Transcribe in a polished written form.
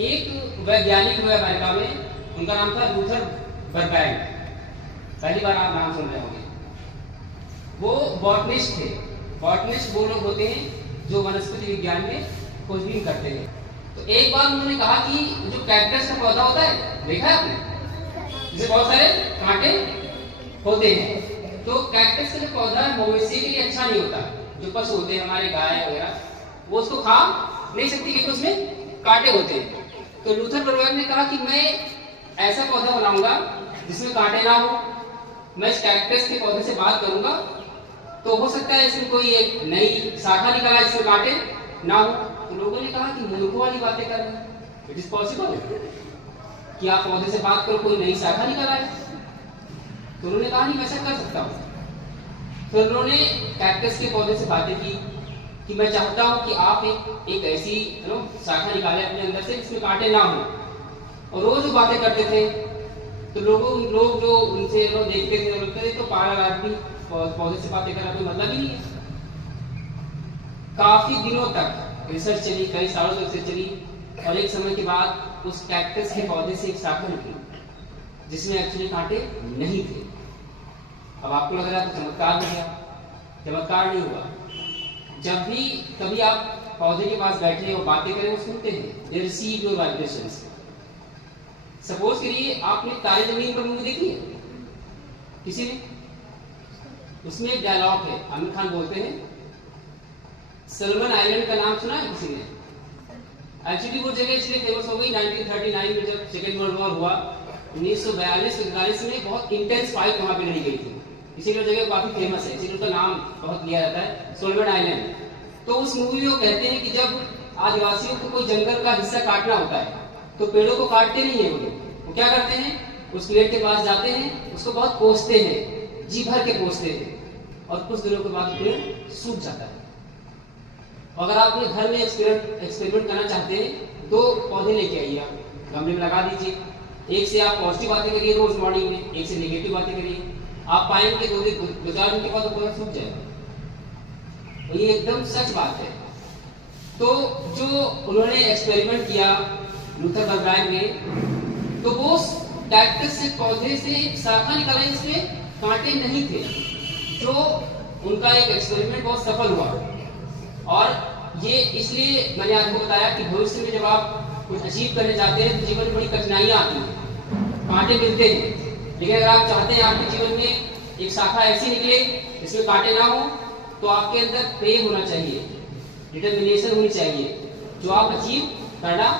एक वैज्ञानिक हुए अमेरिका में, उनका नाम था लूथर बर्बैंक। पहली बार आप नाम सुन रहे होंगे। वो बॉटनिस्ट थे। बॉटनिस्ट वो लोग होते हैं जो वनस्पति विज्ञान में खोजबीन करते हैं। तो एक बार उन्होंने कहा कि जो कैक्टस का पौधा होता है, देखा है आपने, जिसे बहुत सारे कांटे होते हैं। तो कैक्टस का जो पौधा है मवेशी के लिए अच्छा नहीं होता। जो पशु होते हैं हमारे गाय वगैरह, वो उसको खा नहीं सकती क्योंकि उसमें कांटे होते हैं। तो लूथर बर्बैंक ने कहा कि मैं ऐसा पौधा बनाऊंगा जिसमें कांटे ना हो। मैं इस कैक्टस के पौधे से बात करूंगा तो हो सकता है इसमें कोई एक नई शाखा निकला जिसमें कांटे ना हो। तो लोगों ने कहा कि मूर्खों वाली बातें कर रहे हैं, इट इज पॉसिबल कि आप पौधे से बात करो कोई नई शाखा निकल आए। तो उन्होंने कहा नहीं, मैं ऐसा कर सकता हूं। फिर उन्होंने कैक्टस के पौधे से बातें की कि मैं चाहता हूं कि आप एक ऐसी शाखा निकालें अपने अंदर से जिसमें कांटे ना हो। और रोज वो बातें करते थे। तो लोग जो उनसे देखते थे बोलते थे तो पागल आदमी पौधे से बातें करना कोई मतलब ही नहीं है। काफी दिनों तक रिसर्च चली, कई सालों तक रिसर्च चली, और एक समय के बाद उस कैक्टस के पौधे से एक शाखा निकली जिसमें एक्चुअली कांटे नहीं थे। अब आपको लग रहा है तो चमत्कार हो गया। चमत्कार नहीं हुआ। जब भी कभी आप पौधे के पास बैठे और बातें करें, वो सुनते हैं, they receive your vibrations. Suppose करिए आपने तारे जमीन पर मूवी देखी है किसी ने, उसमें एक डायलॉग है, आमिर खान बोलते हैं, सलमन आइलैंड का नाम सुना है किसी ने? एक्चुअली वो जगह इसलिए फेमस हो गई 1939 में जब सेकेंड वर्ल्ड वॉर हुआ। 1942-43 में बहुत इंटेंस फाइट वहां पे लड़ी गई थी, इसीलिए जगह काफी फेमस है, इसीलिए उसका नाम बहुत लिया जाता है, सोलमन आइलैंड। तो उस मूवी में वो कहते हैं कि जब आदिवासियों को कोई जंगल का हिस्सा काटना होता है तो पेड़ों को काटते नहीं है वो लोग। वो क्या करते हैं, उस पेड़ के पास जाते हैं, उसको बहुत कोसते हैं, जी भर के कोसते हैं, और कुछ दिनों के बाद पेड़ सूख जाता है। अगर आप अपने घर में एक्सपेरिमेंट करना चाहते हैं, 2 पौधे लेके आइए, आप गमले में लगा दीजिए। एक से आप पॉजिटिव बातें करिए रोज मॉर्निंग में, एक से नेगेटिव बातें करिए। आप पाएंगे 2-4 दिन के बाद पौधा सूख जाएगा। तो ये एकदम सच बात है। तो जो उन्होंने एक्सपेरिमेंट किया लूथर बर्बैंक ने, तो वो कैक्टस से पौधे से एक शाखा निकाला जिसमें कांटे नहीं थे। जो उनका एक एक्सपेरिमेंट बहुत सफल हुआ। और ये इसलिए मैंने आपको बताया कि भविष्य में जब आप कुछ अचीव करने जाते हैं तो जीवन में बड़ी कठिनाइयां आती हैं, कांटे मिलते हैं। लेकिन अगर आप चाहते हैं आपके जीवन में एक शाखा ऐसी निकले जिसमें कांटे ना हो, तो आपके अंदर प्रेम होना चाहिए, डिटर्मिनेशन होनी चाहिए, जो आप अचीव करना